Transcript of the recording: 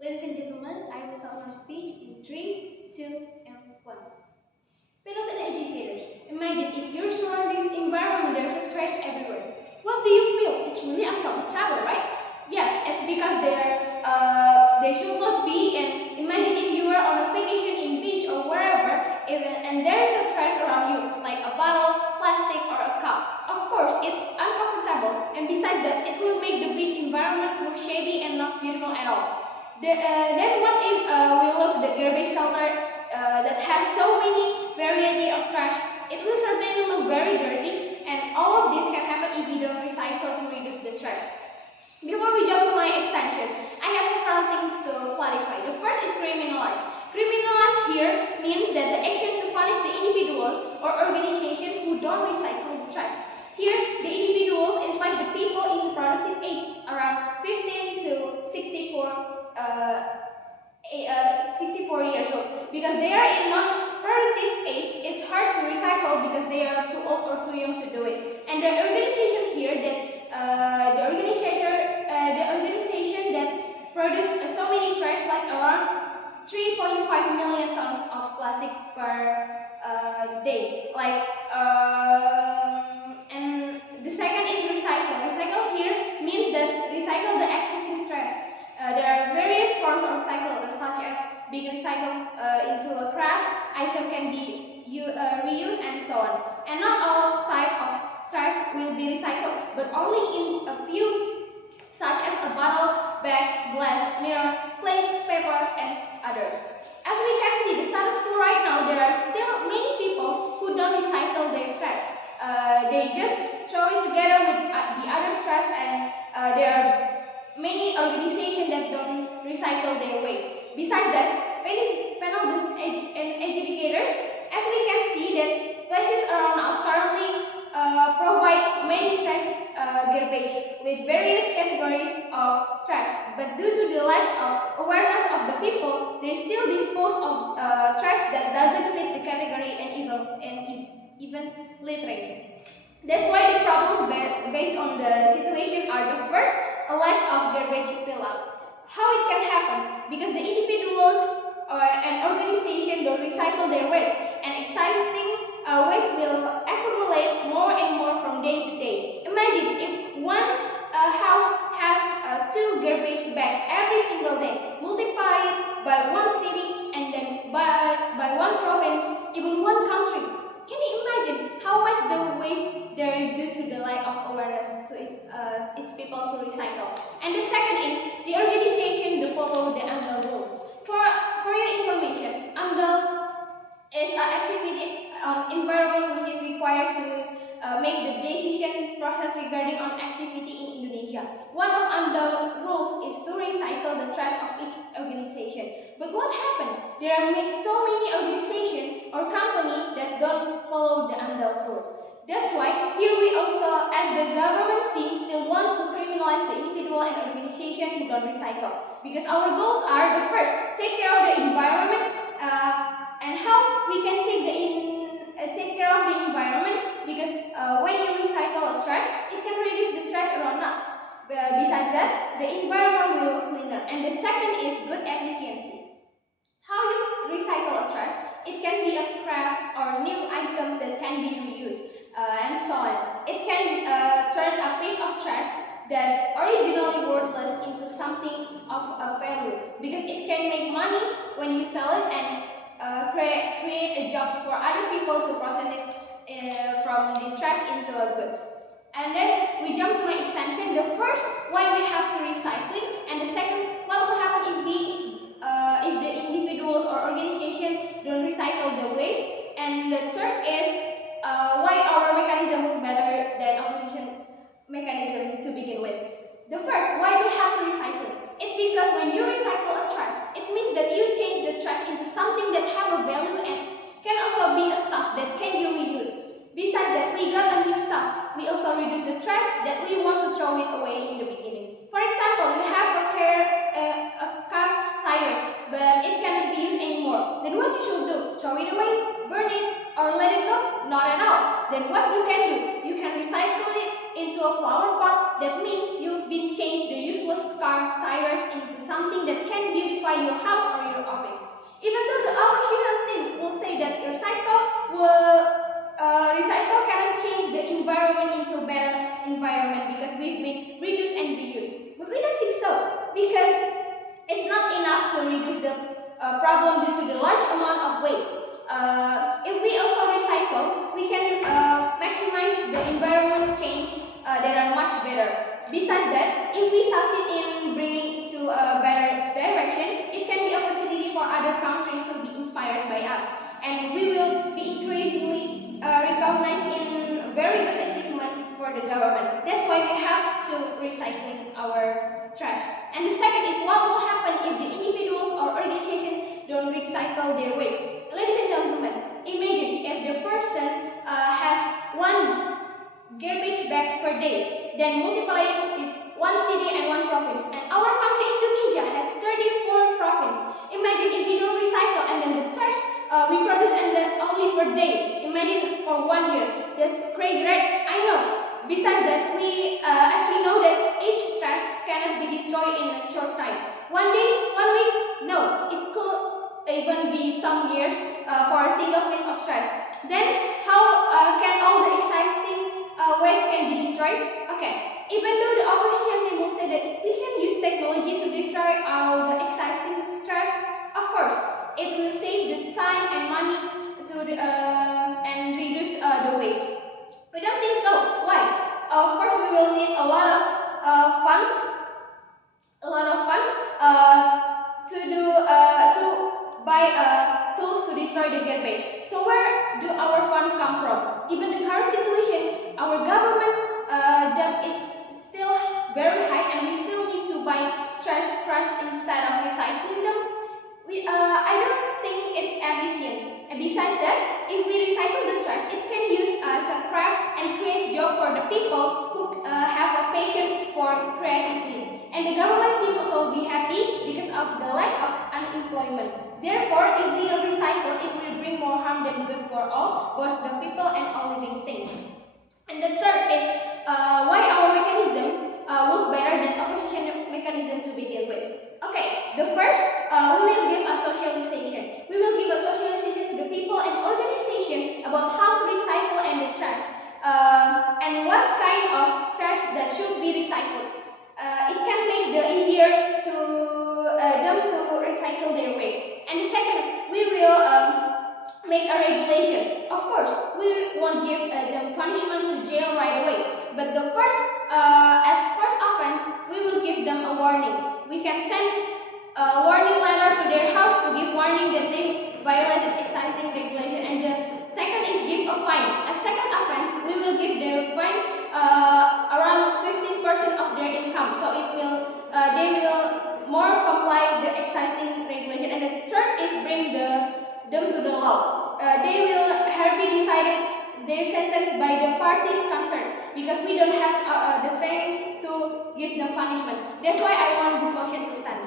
Ladies and gentlemen, I will start my speech in 3, 2, and 1. Parents and educators, imagine if your surroundings environment there's a trash everywhere. What do you feel? It's really uncomfortable, right? Yes, it's because they should not be. And imagine if you are on a vacation in beach or wherever, and there is a trash around you, like a bottle, plastic, or a cup. Of course, it's uncomfortable, and besides that, it will make the beach environment look shabby and not beautiful at all. Then what if we look the garbage shelter that has so many variety of trash? It will certainly look very dirty, and all of this can happen if we don't recycle to reduce the trash. Before we jump to my extensions, I have several things to clarify. The first is criminalize. Criminalize here means that the action to punish the individuals or organization who don't recycle the trash. Here, the individuals is like the people in productive age, around 15 to 64 years old. Because they are in non-productive age, it's hard to recycle because they are too old or too young to do it. And the organization here the organization that produces so many trash, like around 3.5 million tons of plastic per day. And the second is recycle. Recycle here means that recycle the existing trash. There are various forms of recycle, such as being recycled into a craft, item can be reused, and so on. And not all type of trash will be recycled, but only in a few, such as a bottle, bag, glass, mirror, plate, paper, and others. As we can see, the status quo right now, there are still many people who don't recycle their trash. They just throw it together with the other trash, and there are many organizations that don't recycle their waste. Besides that, panelists and educators, as we can see that places around us currently provide many trash garbage with various categories of trash. But due to the lack of awareness of the people, they still dispose of trash that doesn't fit the category and even littering. That's why the problem based on the situation are the first, a lack of garbage fill-up. How it can happen? Because the individuals and organization don't recycle their waste, and existing waste will accumulate more and more from day to day. Imagine if one house has 2 garbage bags every single day, multiply it by one city, and then by one province, even one country. Can you imagine how much the waste there is due to the lack of awareness to its people to recycle? And the second is the organization to follow the AMDAL rule. For your information, AMDAL is an activity on environment which is required to make the decision process regarding on activity in Indonesia. One of AMDAL rules is to recycle the trash of each organization. But what happened? There are so many organizations or companies that don't follow the AMDAL rules. That's why here we also, as the government team, still want to criminalize the individual and organization who don't recycle. Because our goals are, the first, take care of the environment, and how we can take care of the environment, because when you recycle a trash, it can reduce the trash around us. Besides that, the environment will look cleaner. And the second is good efficiency. How you recycle a trash? It can be a craft or new items that can be reused, and so on. It can turn a piece of trash that originally worthless into something of value, because it can make money when you sell it, and create jobs for other people to process it from the trash into a goods. And then we jump to my extension. The first, why we have to recycling, and the second, what will happen if the individuals or organization don't recycle the waste, and the third is why our mechanism is better than opposition mechanism to begin with. The first, why we have to recycle? It's because when you recycle a trash, it means that you change the trash into something that have a value and can also be a stuff that can you reuse. Besides that, we got a new stuff. We also reduce the trash that we want to throw it away in the beginning. For example, you have a car tires, but it cannot be used anymore. Then what you should do? Throw it away, burn it, or let it go? Not at all. Then what you can do? You can recycle it into a flower pot. That means you've been changed the useless car tires into something that can be beautify your house or your office. Even though the opposition team will say that recycle cannot change the environment into a better environment because we've been reduced and reused. But we don't think so, because it's not enough to reduce the problem due to the large amount of waste. If we also recycle, we can maximize the environment change that are much better. Besides that, if we succeed in bringing it to a better direction, it can be an opportunity for other countries to be inspired by us, and we will be increasingly recognized in very good achievement for the government. That's why we have to recycle our trash. And the second is, what will happen if the individuals or organizations don't recycle their waste? Ladies and gentlemen, imagine if the person has one garbage bag per day, then multiply it with one city and one province. And our country, Indonesia, has 34 provinces. Imagine if we don't recycle and then the trash we produce, and that's only per day. Imagine for 1 year. That's crazy, right? I know. Besides that, as we know that each trash cannot be destroyed in a short time. 1 day, 1 week? No. It could even be some years for a single piece of trash. Then, how can all the existing waste can be destroyed? Okay, even though the opposition team will say that we can use technology to destroy all the existing trash, of course, it will save the time and money and reduce the waste. We don't think so. Why? Of course, we will need a lot of funds, to buy tools to destroy the garbage. So where do our funds come from? Even the current situation, our government debt is still very high, and we still need to buy trash instead of recycling them. I don't think it's efficient. And besides that, if we recycle the trash, it can use as a craft and creates job for the people who have a passion for creativity. And the government team also will be happy because of the lack of unemployment. Therefore, if we don't recycle, it will bring more harm than good for all, both the people and all living things. And the third is why our mechanism works better than opposition mechanism to begin with. Okay, the first, we will give a socialization. We will give a socialization to the people and organization about how to recycle and the trash, and what kind of trash that should be recycled. It can make it easier to them to recycle their waste. And the second, we will make a regulation. Of course, we won't give them punishment to jail right away. But the at first offense, we will give them a warning. We can send a warning letter to their house to give warning that they violated existing regulation. And the second is give a fine. At second offense, we will give their fine around 15% of their income. So they will more comply the existing regulation. And the third is bring them to the law. They will be decided their sentence by the parties concerned, because we don't have the strength to give them punishment. That's why I want this motion to stand.